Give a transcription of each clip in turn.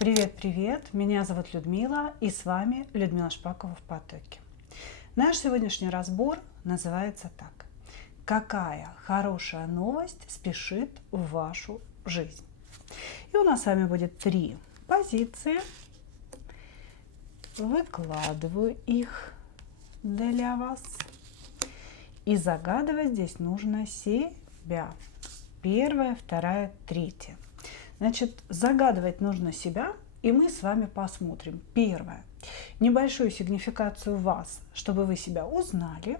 Привет-привет! Меня зовут Людмила, и с вами Людмила Шпакова в потоке. Наш сегодняшний разбор называется так. Какая хорошая новость спешит в вашу жизнь? И у нас с вами будет 3 позиции. Выкладываю их для вас. И загадывать здесь нужно себя. 1, 2, 3. Значит, загадывать нужно себя, и мы с вами посмотрим. Первое. Небольшую сигнификацию вас, чтобы вы себя узнали.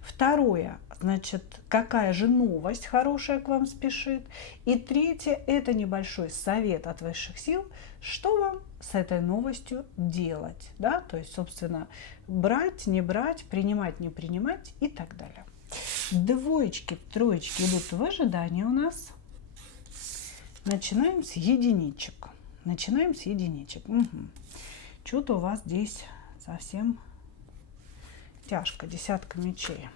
Второе. Значит, какая же новость хорошая к вам спешит. И третье. Это небольшой совет от высших сил, что вам с этой новостью делать. Да? То есть, собственно, брать, не брать, принимать, не принимать и так далее. Двоечки, троечки идут в ожидании у нас. Начинаем с единичек. Угу. Что-то у вас здесь совсем тяжко. 10 мечей.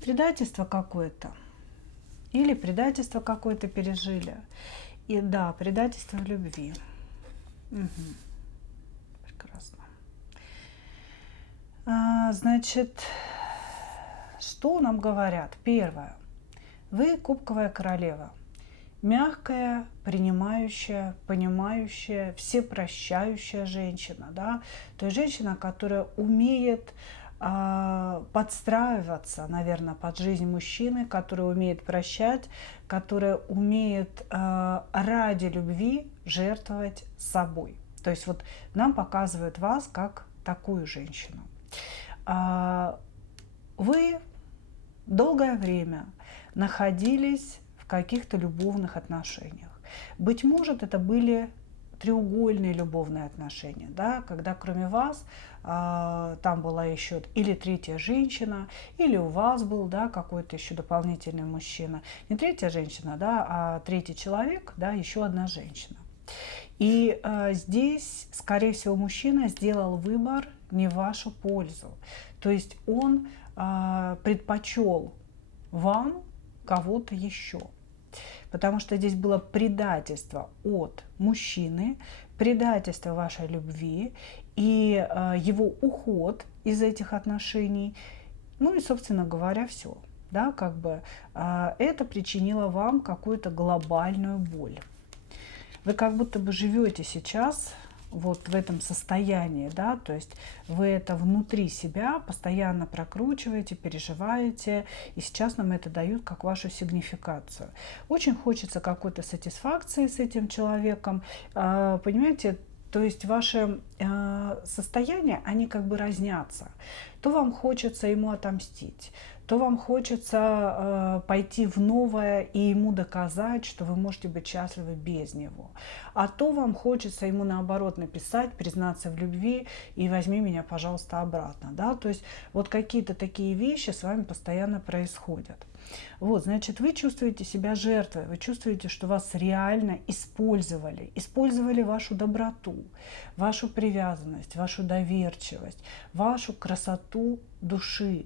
Предательство какое-то. Или предательство какое-то пережили. И да, предательство в любви. Угу. Прекрасно. Значит, что нам говорят? Первое. Вы кубковая королева. Мягкая, принимающая, понимающая, всепрощающая женщина. Да? То есть женщина, которая умеет подстраиваться, наверное, под жизнь мужчины, которая умеет прощать, которая умеет ради любви жертвовать собой. То есть вот нам показывают вас как такую женщину. Вы долгое время находились в каких-то любовных отношениях. Быть может, это были треугольные любовные отношения, да, когда кроме вас там была еще или третья женщина, или у вас был, да, какой-то еще дополнительный мужчина. Не третья женщина, да, а третий человек, да, еще одна женщина. И здесь, скорее всего, мужчина сделал выбор не в вашу пользу. То есть он предпочел вам кого-то еще. Потому что здесь было предательство от мужчины, предательство вашей любви и его уход из этих отношений. Ну и, собственно говоря, все. Да, как бы это причинило вам какую-то глобальную боль. Вы как будто бы живете сейчас вот в этом состоянии, да, то есть вы это внутри себя постоянно прокручиваете, переживаете, и сейчас нам это дают как вашу сигнификацию. Очень хочется какой-то сатисфакции с этим человеком, понимаете, то есть ваши состояния, они как бы разнятся. То вам хочется ему отомстить, то вам хочется пойти в новое и ему доказать, что вы можете быть счастливы без него. А то вам хочется ему наоборот написать, признаться в любви и возьми меня, пожалуйста, обратно. Да? То есть вот какие-то такие вещи с вами постоянно происходят. Вот, значит, вы чувствуете себя жертвой, вы чувствуете, что вас реально использовали вашу доброту, вашу привязанность, вашу доверчивость, вашу красоту души.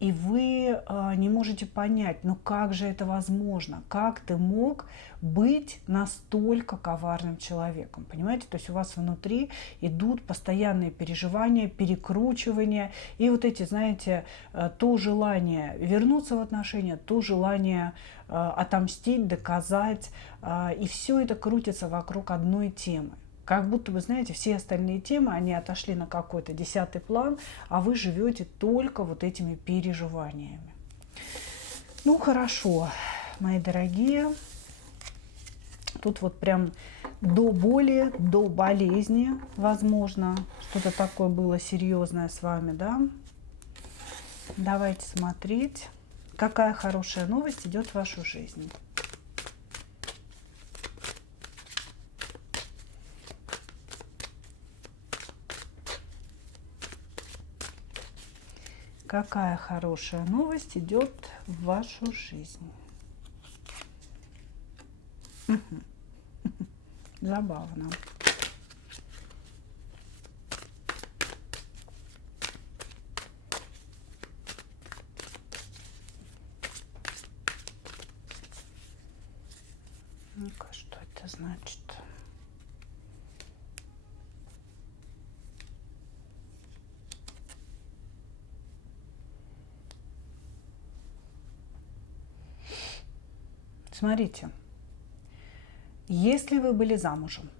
И вы не можете понять, ну как же это возможно, как ты мог быть настолько коварным человеком, понимаете? То есть у вас внутри идут постоянные переживания, перекручивания, и вот эти, знаете, то желание вернуться в отношения, то желание отомстить, доказать, и все это крутится вокруг одной темы. Как будто вы знаете, все остальные темы, они отошли на какой-то 10-й план, а вы живете только вот этими переживаниями. Ну, хорошо, мои дорогие. Тут вот прям до боли, до болезни, возможно, что-то такое было серьезное с вами, да? Давайте смотреть, какая хорошая новость идет в вашу жизнь. Какая хорошая новость идет в вашу жизнь. Забавно. Ну-ка, что это значит? Смотрите, если вы были замужем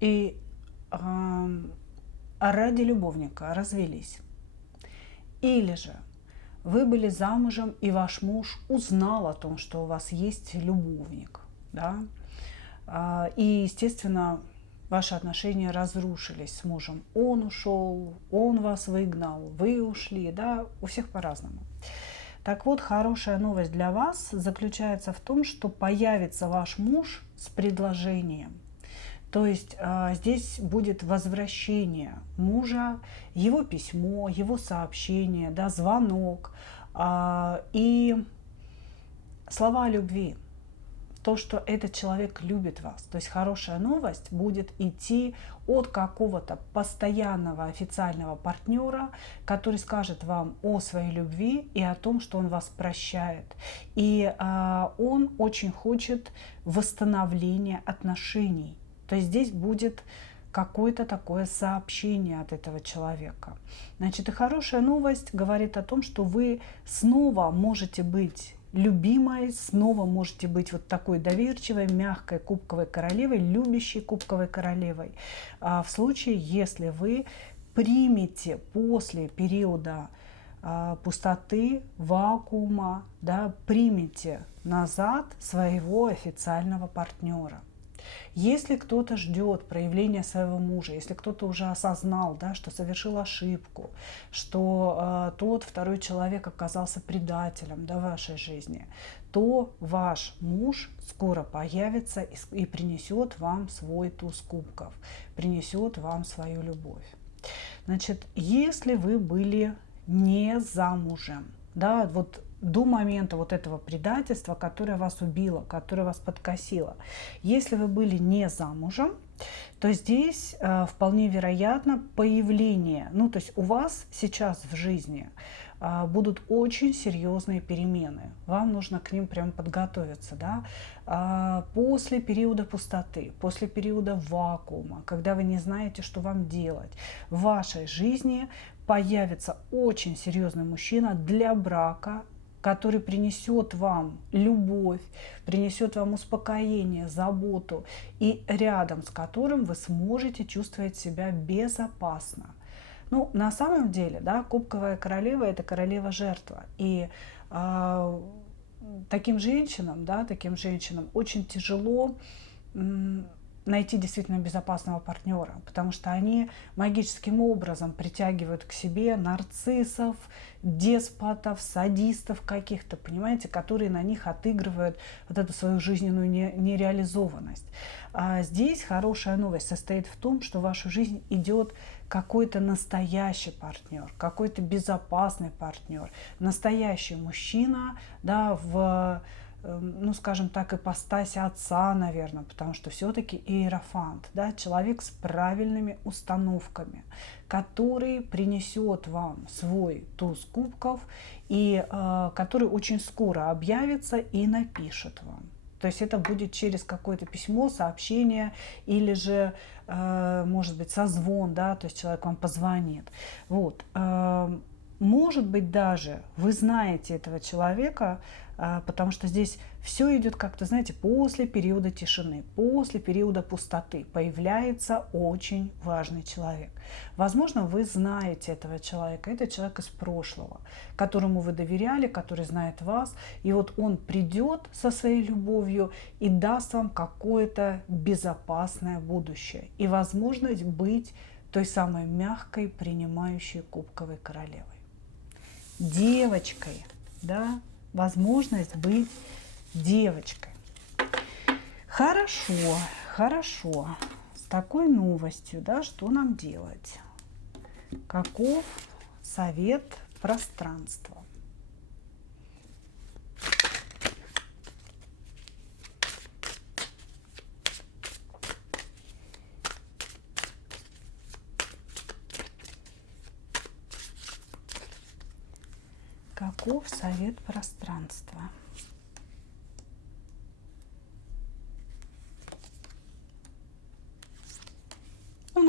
и ради любовника развелись, или же вы были замужем и ваш муж узнал о том, что у вас есть любовник, да, и, естественно, ваши отношения разрушились с мужем. Он ушел, он вас выгнал, вы ушли, да, у всех по-разному. Так вот, хорошая новость для вас заключается в том, что появится ваш муж с предложением. То есть здесь будет возвращение мужа, его письмо, его сообщение, да, звонок и слова любви. То, что этот человек любит вас. То есть хорошая новость будет идти от какого-то постоянного официального партнера, который скажет вам о своей любви и о том, что он вас прощает. И он очень хочет восстановления отношений. То есть здесь будет какое-то такое сообщение от этого человека. Значит, и хорошая новость говорит о том, что вы снова можете быть любимой, снова можете быть вот такой доверчивой, мягкой кубковой королевой, любящей кубковой королевой. В случае, если вы примете после периода пустоты, вакуума, да, примете назад своего официального партнера. Если кто-то ждет проявления своего мужа, если кто-то уже осознал, да, что совершил ошибку, что тот второй человек оказался предателем, да, в вашей жизни, то ваш муж скоро появится и принесет вам свой туз кубков, принесет вам свою любовь. Значит, если вы были не замужем, да, вот до момента вот этого предательства, которое вас убило, которое вас подкосило. Если вы были не замужем, то здесь вполне вероятно появление, ну то есть у вас сейчас в жизни будут очень серьезные перемены. Вам нужно к ним прям подготовиться, да? После периода пустоты, после периода вакуума, когда вы не знаете, что вам делать, в вашей жизни появится очень серьезный мужчина для брака, который принесет вам любовь, принесет вам успокоение, заботу, и рядом с которым вы сможете чувствовать себя безопасно. Ну, на самом деле, да, кубковая королева – это королева-жертва. И таким женщинам очень тяжело найти действительно безопасного партнера, потому что они магическим образом притягивают к себе нарциссов, деспотов, садистов каких-то, понимаете, которые на них отыгрывают вот эту свою жизненную нереализованность. А здесь хорошая новость состоит в том, что в вашу жизнь идет какой-то настоящий партнер, какой-то безопасный партнер, настоящий мужчина, да, в, ну, скажем так, ипостаси отца, наверное, потому что все-таки иерофант, да, человек с правильными установками, который принесет вам свой туз кубков и который очень скоро объявится и напишет вам. То есть это будет через какое-то письмо, сообщение или же, может быть, созвон, да, то есть человек вам позвонит. Вот. Может быть, даже вы знаете этого человека, потому что здесь все идет как-то, знаете, после периода тишины, после периода пустоты появляется очень важный человек. Возможно, вы знаете этого человека, это человек из прошлого, которому вы доверяли, который знает вас, и вот он придет со своей любовью и даст вам какое-то безопасное будущее и возможность быть той самой мягкой, принимающей кубковой королевой. Девочкой, да, возможность быть девочкой. Хорошо, хорошо. С такой новостью, да, что нам делать? Каков совет пространства? Каков совет пространства?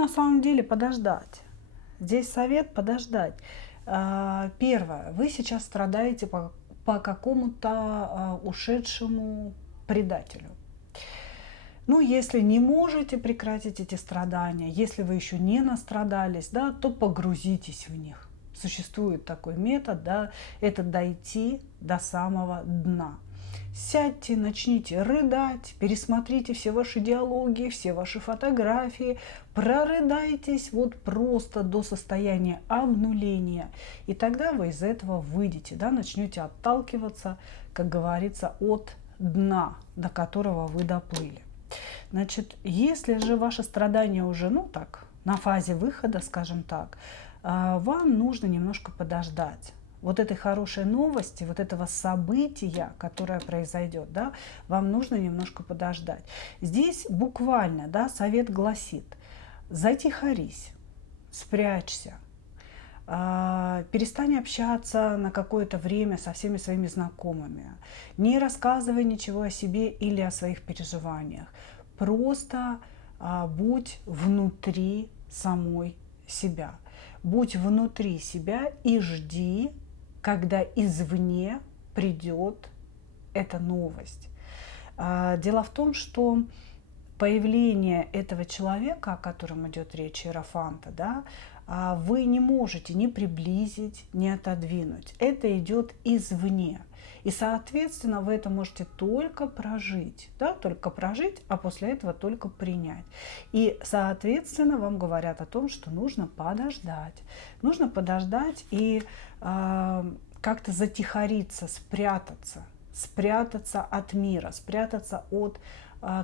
на самом деле подождать. Здесь совет подождать. Первое. Вы сейчас страдаете по какому-то ушедшему предателю. Ну, если не можете прекратить эти страдания, если вы еще не настрадались, да, то погрузитесь в них. Существует такой метод, да, это дойти до самого дна. Сядьте, начните рыдать, пересмотрите все ваши диалоги, все ваши фотографии, прорыдайтесь вот просто до состояния обнуления. И тогда вы из этого выйдете, да, начнете отталкиваться, как говорится, от дна, до которого вы доплыли. Значит, если же ваше страдание уже, ну так, на фазе выхода, скажем так, вам нужно немножко подождать. Вот этой хорошей новости, вот этого события, которое произойдет, да, вам нужно немножко подождать. Здесь буквально, да, совет гласит: затихарись, спрячься, перестань общаться на какое-то время со всеми своими знакомыми, не рассказывай ничего о себе или о своих переживаниях. Просто будь внутри самой себя. Будь внутри себя и жди, когда извне придет эта новость. Дело в том, что появление этого человека, о котором идет речь, иерофанта, да, вы не можете ни приблизить, ни отодвинуть. Это идет извне. И, соответственно, вы это можете только прожить, да, только прожить, а после этого только принять. И, соответственно, вам говорят о том, что нужно подождать. Нужно подождать и как-то затихариться, спрятаться от мира, спрятаться от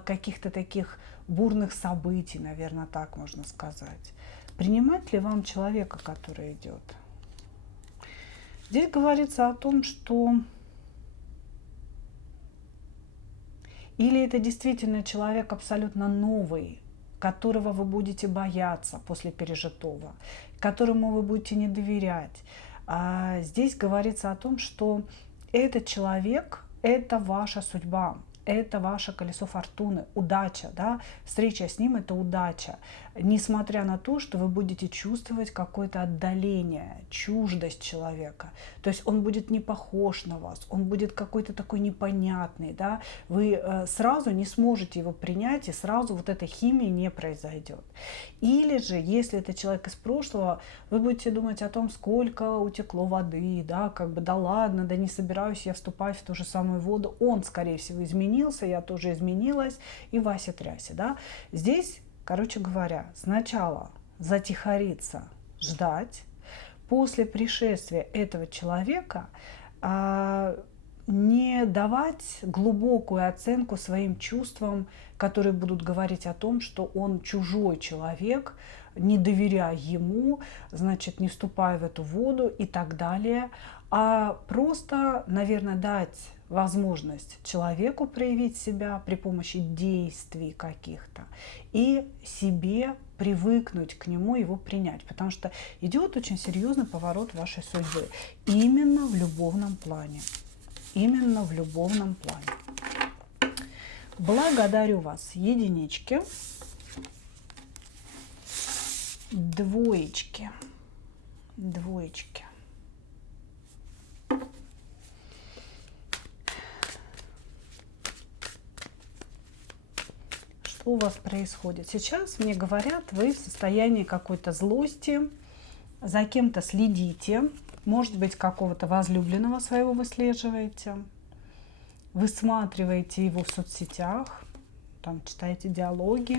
каких-то таких бурных событий, наверное, так можно сказать. Принимать ли вам человека, который идет? Здесь говорится о том, что или это действительно человек абсолютно новый, которого вы будете бояться после пережитого, которому вы будете не доверять. Здесь говорится о том, что этот человек – это ваша судьба, это ваше колесо фортуны, удача, да? Встреча с ним – это удача, несмотря на то, что вы будете чувствовать какое-то отдаление, чуждость человека. То есть он будет не похож на вас, он будет какой-то такой непонятный, да? Вы сразу не сможете его принять, и сразу вот эта химия не произойдет. Или же, если это человек из прошлого, вы будете думать о том, сколько утекло воды, да, как бы да ладно, да не собираюсь я вступать в ту же самую воду. Он, скорее всего, изменился, я тоже изменилась, и Вася-тряся, да. Здесь, короче говоря, сначала затихариться, ждать, после пришествия этого человека не давать глубокую оценку своим чувствам, которые будут говорить о том, что он чужой человек, не доверяя ему, значит, не вступая в эту воду и так далее, а просто, наверное, дать возможность человеку проявить себя при помощи действий каких-то и себе привыкнуть к нему, его принять, потому что идет очень серьезный поворот вашей судьбы именно в любовном плане. Именно в любовном плане. Благодарю вас, единички, двоечки, двоечки. Что у вас происходит? Сейчас мне говорят, вы в состоянии какой-то злости, за кем-то следите. Может быть, какого-то возлюбленного своего выслеживаете, высматриваете его в соцсетях, там читаете диалоги.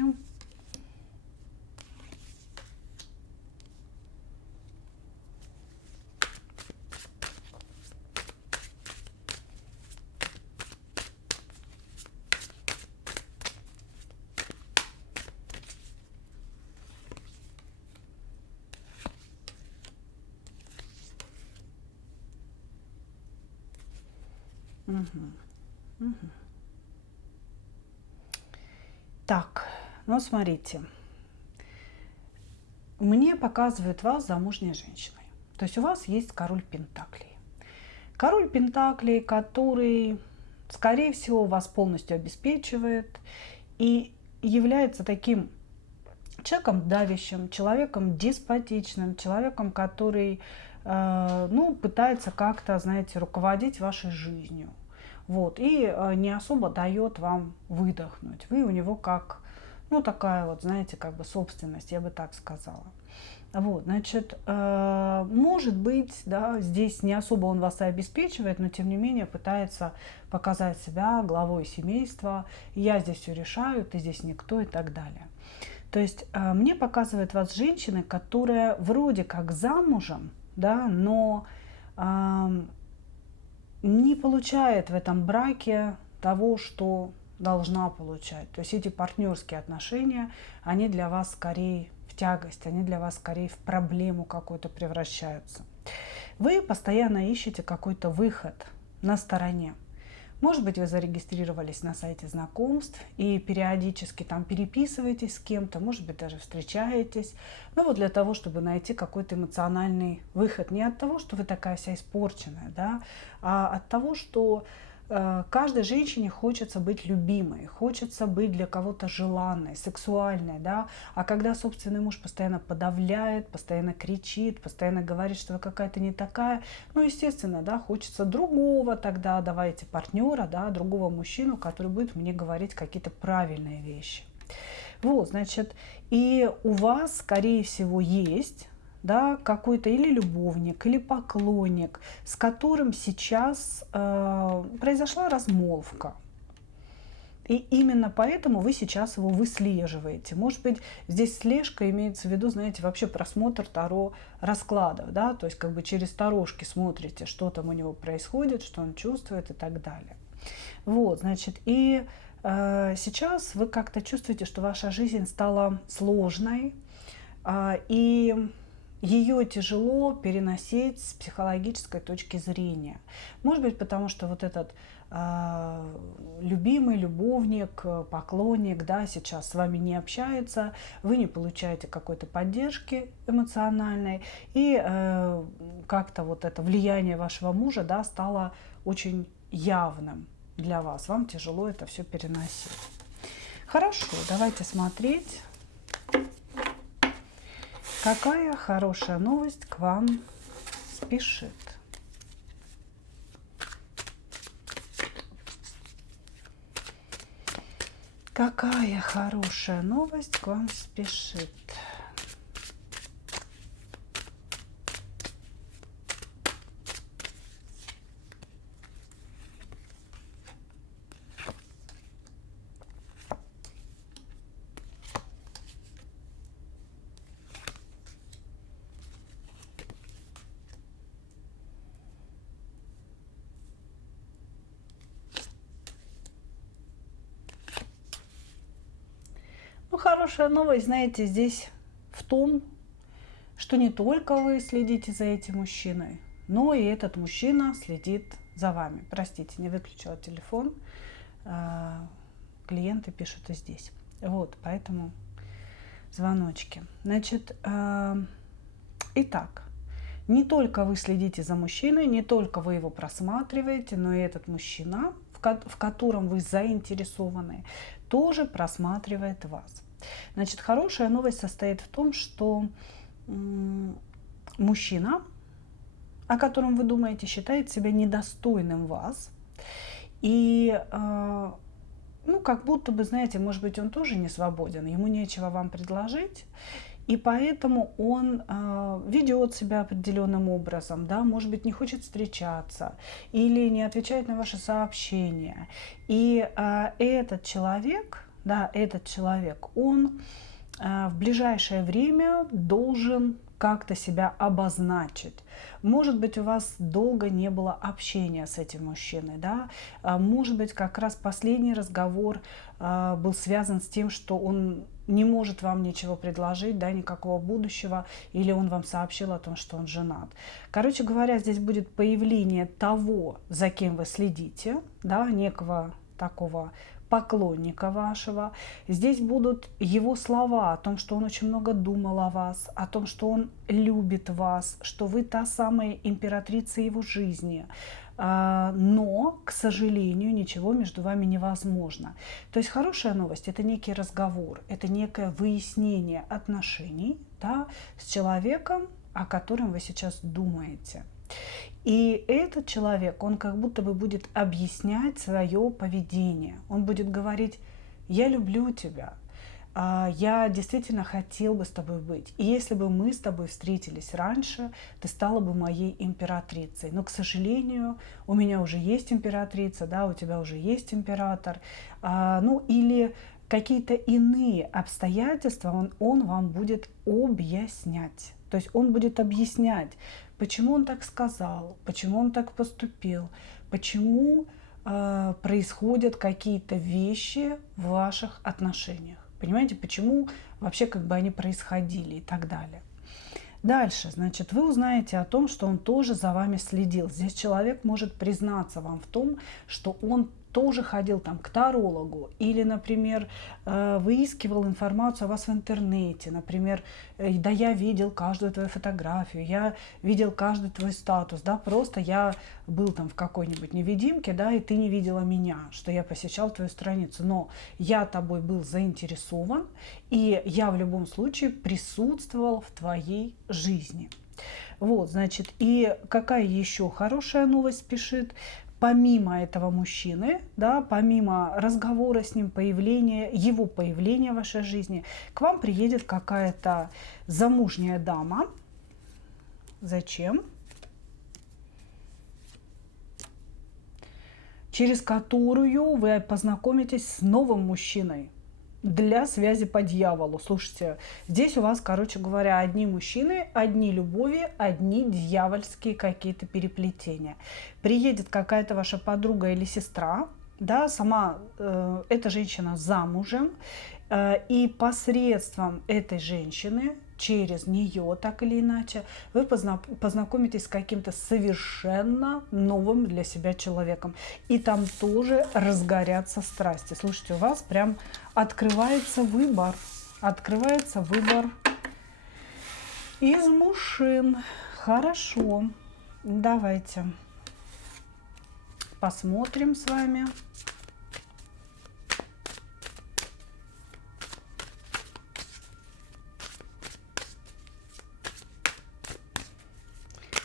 Так, ну смотрите, мне показывают вас замужней женщиной. То есть у вас есть король Пентаклей. Король Пентаклей, который, скорее всего, вас полностью обеспечивает и является таким человеком давящим, человеком деспотичным, человеком, который ну, пытается как-то, знаете, руководить вашей жизнью. Вот, и не особо дает вам выдохнуть. Вы у него как, ну, такая вот, знаете, как бы собственность, я бы так сказала. Вот, значит, может быть, да, здесь не особо он вас и обеспечивает, но тем не менее пытается показать себя главой семейства. Я здесь все решаю, ты здесь никто и так далее. То есть мне показывает вас женщина, которая вроде как замужем, да, но не получает в этом браке того, что должна получать. То есть эти партнерские отношения, они для вас скорее в тягость, они для вас скорее в проблему какую-то превращаются. Вы постоянно ищете какой-то выход на стороне. Может быть, вы зарегистрировались на сайте знакомств и периодически там переписываетесь с кем-то, может быть, даже встречаетесь. Ну вот для того, чтобы найти какой-то эмоциональный выход. Не от того, что вы такая вся испорченная, да, а от того, что каждой женщине хочется быть любимой, хочется быть для кого-то желанной, сексуальной, да, а когда собственный муж постоянно подавляет, постоянно кричит, постоянно говорит, что вы какая-то не такая, ну, естественно, да, хочется другого тогда, давайте партнера, да, другого мужчину, который будет мне говорить какие-то правильные вещи. Вот, значит, и у вас, скорее всего, есть, да, какой-то или любовник, или поклонник, с которым сейчас произошла размолвка. И именно поэтому вы сейчас его выслеживаете. Может быть, здесь слежка имеется в виду, знаете, вообще просмотр таро раскладов, да, то есть как бы через тарошки смотрите, что там у него происходит, что он чувствует и так далее. Вот, значит, и сейчас вы как-то чувствуете, что ваша жизнь стала сложной, и ее тяжело переносить с психологической точки зрения. Может быть, потому что вот этот любимый любовник, поклонник, да, сейчас с вами не общается, вы не получаете какой-то поддержки эмоциональной, и как-то вот это влияние вашего мужа, да, стало очень явным для вас. Вам тяжело это все переносить. Хорошо, давайте смотреть. Какая хорошая новость к вам спешит? Какая хорошая новость к вам спешит? Ну, хорошая новость, знаете, здесь в том, что не только вы следите за этим мужчиной, но и этот мужчина следит за вами. Простите, не выключила телефон. Клиенты пишут и здесь. Вот, поэтому звоночки. Значит, итак, не только вы следите за мужчиной, не только вы его просматриваете, но и этот мужчина, в котором вы заинтересованы, тоже просматривает вас. Значит, хорошая новость состоит в том, что мужчина, о котором вы думаете, считает себя недостойным вас. И, ну, как будто бы, знаете, может быть, он тоже не свободен, ему нечего вам предложить. И поэтому он ведет себя определенным образом, да, может быть, не хочет встречаться или не отвечает на ваши сообщения. И этот человек, он в ближайшее время должен как-то себя обозначить. Может быть, у вас долго не было общения с этим мужчиной, да? Может быть, как раз последний разговор был связан с тем, что он не может вам ничего предложить, да, никакого будущего, или он вам сообщил о том, что он женат. Короче говоря, здесь будет появление того, за кем вы следите, да, некого такого поклонника вашего. Здесь будут его слова о том, что он очень много думал о вас, о том, что он любит вас, что вы та самая императрица его жизни. но, к сожалению, ничего между вами невозможно. То есть хорошая новость – это некий разговор, это некое выяснение отношений, да, с человеком, о котором вы сейчас думаете. И этот человек, он как будто бы будет объяснять свое поведение. Он будет говорить: я люблю тебя, я действительно хотел бы с тобой быть. И если бы мы с тобой встретились раньше, ты стала бы моей императрицей. Но, к сожалению, у меня уже есть императрица, да, у тебя уже есть император. Ну, или какие-то иные обстоятельства он вам будет объяснять. То есть он будет объяснять, почему он так сказал, почему он так поступил, почему происходят какие-то вещи в ваших отношениях. Понимаете, почему вообще как бы они происходили и так далее. Дальше, значит, вы узнаете о том, что он тоже за вами следил. Здесь человек может признаться вам в том, что он тоже ходил там к тарологу или, например, выискивал информацию о вас в интернете, например, да, я видел каждую твою фотографию, я видел каждый твой статус, да, просто я был там в какой-нибудь невидимке, да, и ты не видела меня, что я посещал твою страницу, но я тобой был заинтересован, и я в любом случае присутствовал в твоей жизни. Вот, значит, и какая еще хорошая новость пишет? Помимо этого мужчины, да, помимо разговора с ним, его появления в вашей жизни, к вам приедет какая-то замужняя дама. Зачем? Через которую вы познакомитесь с новым мужчиной для связи по дьяволу. Слушайте, здесь у вас, короче говоря, одни мужчины, одни любови, одни дьявольские какие-то переплетения. Приедет какая-то ваша подруга или сестра, да, сама эта женщина замужем, и посредством этой женщины, через нее так или иначе, вы познакомитесь с каким-то совершенно новым для себя человеком. И там тоже разгорятся страсти. Слушайте, у вас прям открывается выбор. Открывается выбор из мужчин. Хорошо. Давайте посмотрим с вами.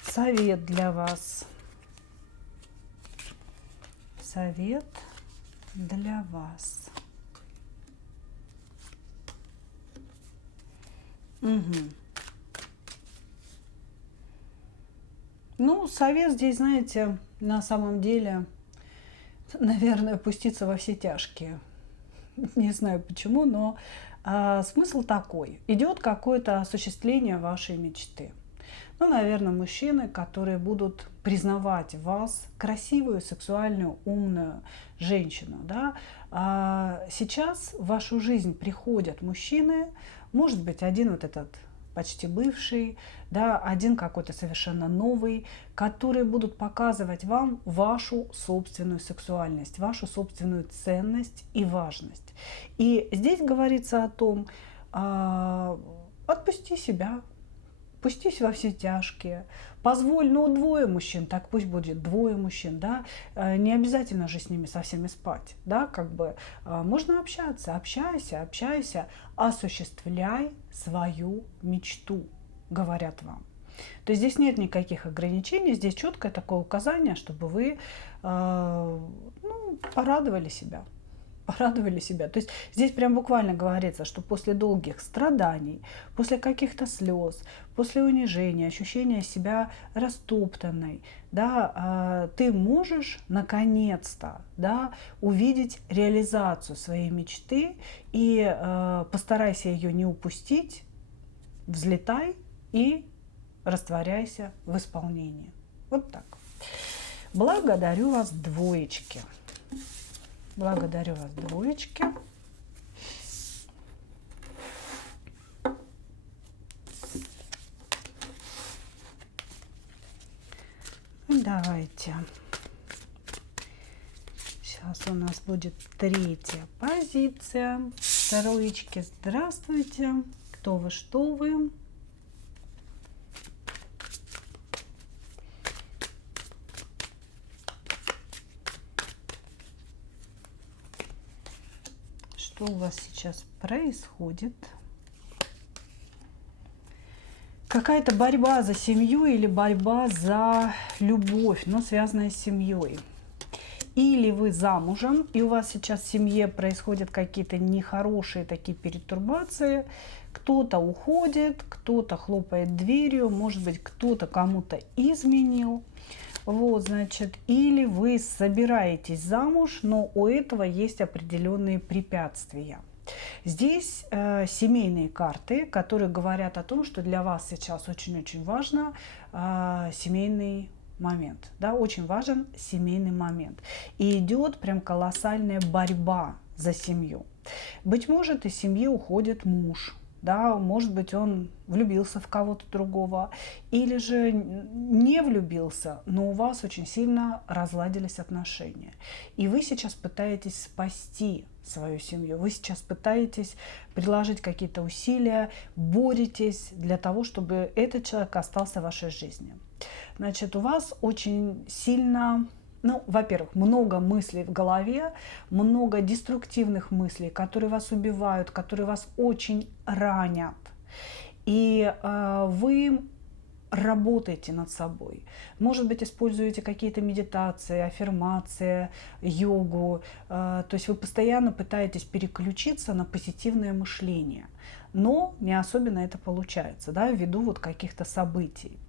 Совет для вас. Совет для вас. Угу. Ну, совет здесь, знаете, на самом деле, наверное, пуститься во все тяжкие. Не знаю почему, но смысл такой. Идет какое-то осуществление вашей мечты. Ну, наверное, мужчины, которые будут признавать в вас красивую, сексуальную, умную женщину. Да? Сейчас в вашу жизнь приходят мужчины, может быть, один вот этот почти бывший, да, один какой-то совершенно новый, которые будут показывать вам вашу собственную сексуальность, вашу собственную ценность и важность. И здесь говорится о том, отпусти себя, пустись во все тяжкие, позволь, ну, двое мужчин, так пусть будет двое мужчин, да, не обязательно же с ними со всеми спать, да, как бы можно общаться, общайся, осуществляй свою мечту, говорят вам. То есть здесь нет никаких ограничений, здесь четкое такое указание, чтобы вы порадовали себя. Порадовали себя. То есть здесь прям буквально говорится, что после долгих страданий, после каких-то слез, после унижения, ощущения себя растоптанной, да, ты можешь наконец-то, да, увидеть реализацию своей мечты и постарайся ее не упустить, взлетай и растворяйся в исполнении. Вот так. Благодарю вас, двоечки. Благодарю вас, двоечки. Давайте. Сейчас у нас будет третья позиция. Троечки, здравствуйте. Кто вы, что вы? что у вас сейчас происходит. Какая-то борьба за семью или борьба за любовь, но связанная с семьей. Или вы замужем, и у вас сейчас в семье происходят какие-то нехорошие такие перетурбации. Кто-то уходит, кто-то хлопает дверью, может быть, кто-то кому-то изменил. Вот, значит, или вы собираетесь замуж, но у этого есть определенные препятствия. Здесь семейные карты, которые говорят о том, что для вас сейчас очень-очень важно семейный момент, да, очень важен семейный момент. И идет прям колоссальная борьба за семью. Быть может, из семьи уходит муж, да, может быть, он влюбился в кого-то другого, или же не влюбился, но у вас очень сильно разладились отношения. И вы сейчас пытаетесь спасти свою семью, вы сейчас пытаетесь приложить какие-то усилия, боретесь для того, чтобы этот человек остался в вашей жизни. Значит, у вас очень сильно, ну, во-первых, много мыслей в голове, много деструктивных мыслей, которые вас убивают, которые вас очень ранят. И вы работаете над собой. Может быть, используете какие-то медитации, аффирмации, йогу. То есть вы постоянно пытаетесь переключиться на позитивное мышление. Но не особенно это получается, да, ввиду вот каких-то событий.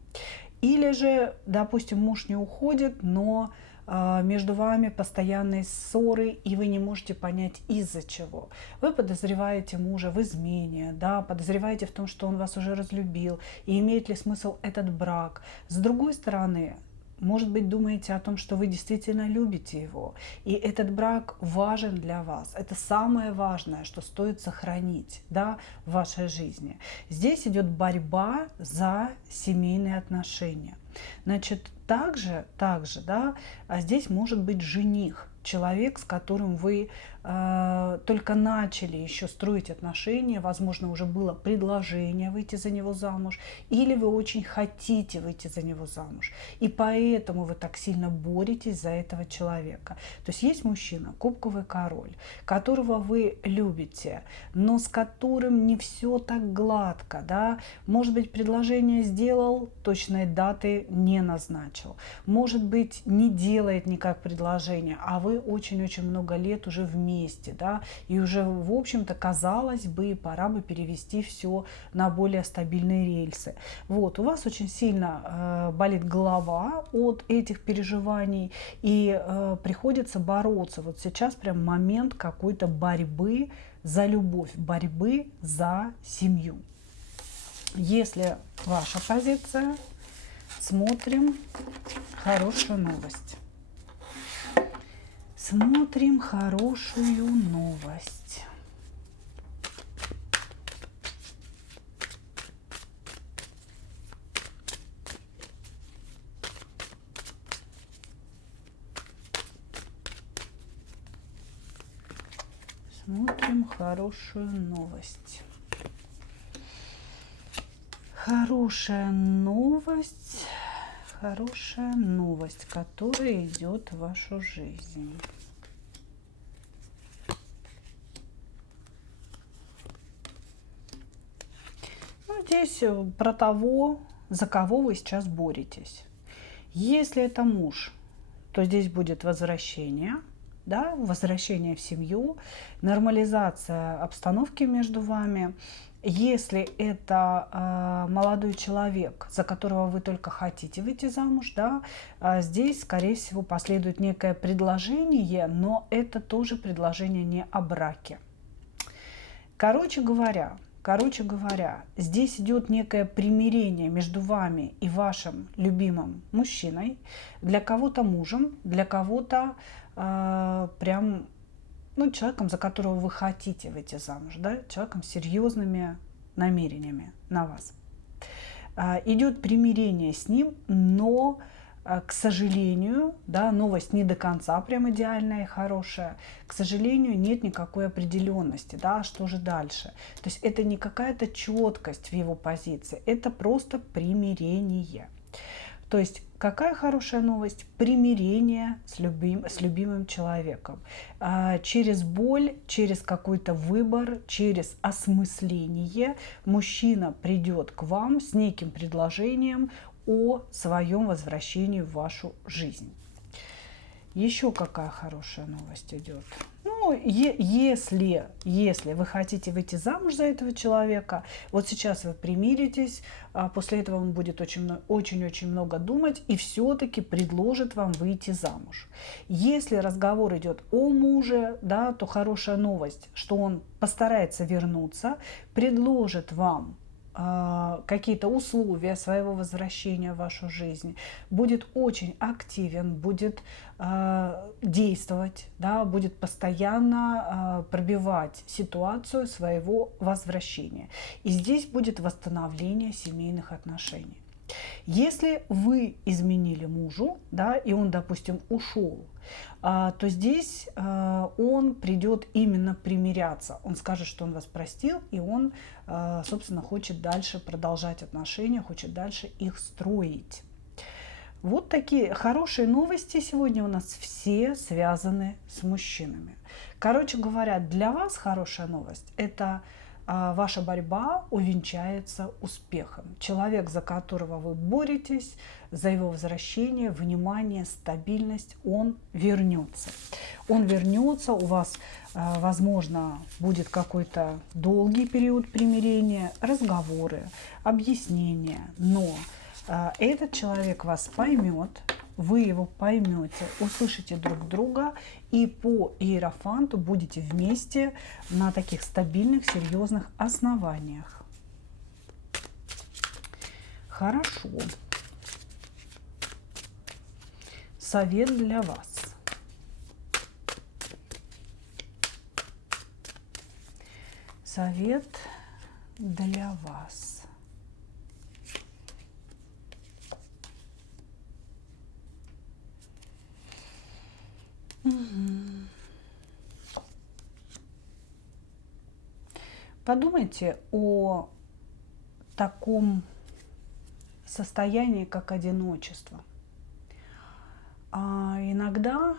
Или же, допустим, муж не уходит, но между вами постоянные ссоры, и вы не можете понять, из-за чего. Вы подозреваете мужа в измене, да, подозреваете в том, что он вас уже разлюбил, и имеет ли смысл этот брак. С другой стороны, может быть, думаете о том, что вы действительно любите его, и этот брак важен для вас. Это самое важное, что стоит сохранить, да, в вашей жизни. Здесь идет борьба за семейные отношения. Значит, также, да, а здесь может быть жених, человек, с которым вы только начали еще строить отношения, возможно, уже было предложение выйти за него замуж, или вы очень хотите выйти за него замуж, и поэтому вы так сильно боретесь за этого человека. То есть есть мужчина, кубковый король, которого вы любите, но с которым не все так гладко, да, может быть, предложение сделал, точной даты не назначил, может быть, не делает никак предложение, а вы очень-очень много лет уже вместе, да, и уже, в общем-то, казалось бы, пора бы перевести все на более стабильные рельсы. Вот, у вас очень сильно болит голова от этих переживаний, и приходится бороться. Вот сейчас прям момент какой-то борьбы за любовь, борьбы за семью. Если ваша позиция, смотрим хорошую новость. Смотрим хорошую новость. Смотрим хорошую новость. Хорошая новость, которая идет в вашу жизнь. Ну, здесь про того, за кого вы сейчас боретесь. Если это муж, то здесь будет возвращение, да, возвращение в семью, нормализация обстановки между вами. Если это молодой человек, за которого вы только хотите выйти замуж, да, здесь, скорее всего, последует некое предложение, но это тоже предложение не о браке. Короче говоря, здесь идет некое примирение между вами и вашим любимым мужчиной, для кого-то мужем, для кого-то прям, ну, человеком, за которого вы хотите выйти замуж, да, человеком с серьезными намерениями на вас. Идет примирение с ним, но, к сожалению, да, новость не до конца прям идеальная и хорошая. К сожалению, нет никакой определенности, да, что же дальше. То есть это не какая-то четкость в его позиции, это просто примирение. То есть какая хорошая новость? Примирение с любимым человеком. Через боль, через какой-то выбор, через осмысление мужчина придет к вам с неким предложением о своем возвращении в вашу жизнь. Еще какая хорошая новость идет? Ну, если вы хотите выйти замуж за этого человека, вот сейчас вы примиритесь, а после этого он будет очень-очень много думать и все-таки предложит вам выйти замуж. Если разговор идет о муже, да, то хорошая новость, что он постарается вернуться, предложит вам какие-то условия своего возвращения в вашу жизнь, будет очень активен, будет действовать, да, будет постоянно пробивать ситуацию своего возвращения. И здесь будет восстановление семейных отношений. Если вы изменили мужу, да, и он, допустим, ушел, то здесь он придет именно примиряться. Он скажет, что он вас простил, и он, собственно, хочет дальше продолжать отношения, хочет дальше их строить. Вот такие хорошие новости сегодня у нас все связаны с мужчинами. Короче говоря, для вас хорошая новость – это ваша борьба увенчается успехом. Человек, за которого вы боретесь, за его возвращение, внимание, стабильность, он вернется. Он вернется, у вас, возможно, будет какой-то долгий период примирения, разговоры, объяснения, но этот человек вас поймет, вы его поймете, услышите друг друга и по иерофанту будете вместе на таких стабильных, серьезных основаниях. Хорошо. Совет для вас. Совет для вас. Подумайте о таком состоянии, как одиночество. Иногда,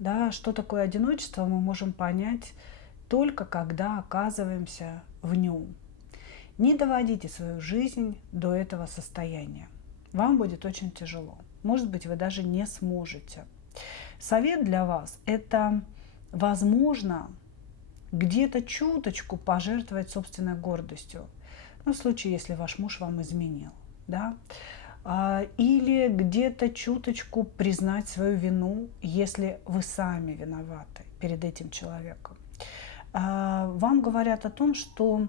да, что такое одиночество, мы можем понять только когда оказываемся в нем. Не доводите свою жизнь до этого состояния. Вам будет очень тяжело. Может быть, вы даже не сможете. Совет для вас – это, возможно, где-то чуточку пожертвовать собственной гордостью. Ну, в случае, если ваш муж вам изменил, да? Или где-то чуточку признать свою вину, если вы сами виноваты перед этим человеком. Вам говорят о том, что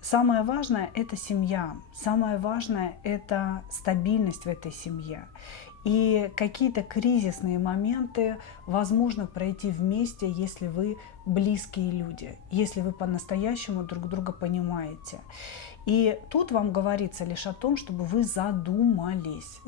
самое важное – это семья, самое важное – это стабильность в этой семье. И какие-то кризисные моменты возможно пройти вместе, если вы близкие люди, если вы по-настоящему друг друга понимаете. И тут вам говорится лишь о том, чтобы вы задумались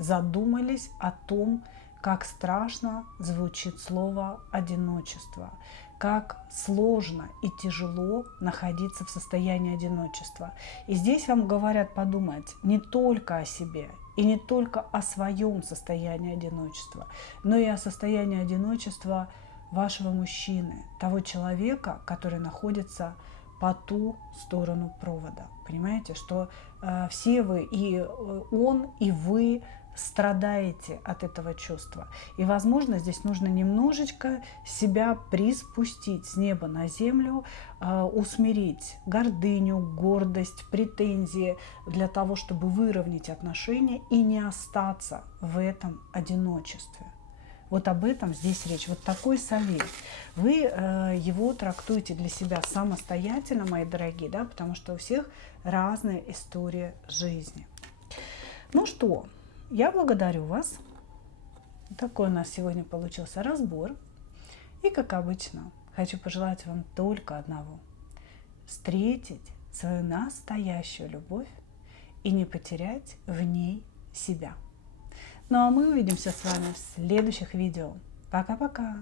о том, как страшно звучит слово «одиночество», как сложно и тяжело находиться в состоянии одиночества. И здесь вам говорят подумать не только о себе и не только о своем состоянии одиночества, но и о состоянии одиночества вашего мужчины, того человека, который находится по ту сторону провода. Понимаете, что все вы, и он, и вы страдаете от этого чувства. И, возможно, здесь нужно немножечко себя приспустить с неба на землю, усмирить гордыню, гордость, претензии для того, чтобы выровнять отношения и не остаться в этом одиночестве. Вот об этом здесь речь. Вот такой совет. Вы его трактуете для себя самостоятельно, мои дорогие, да, потому что у всех разная история жизни. Ну что, я благодарю вас. Такой у нас сегодня получился разбор. И, как обычно, хочу пожелать вам только одного. Встретить свою настоящую любовь и не потерять в ней себя. Ну а мы увидимся с вами в следующих видео. Пока-пока!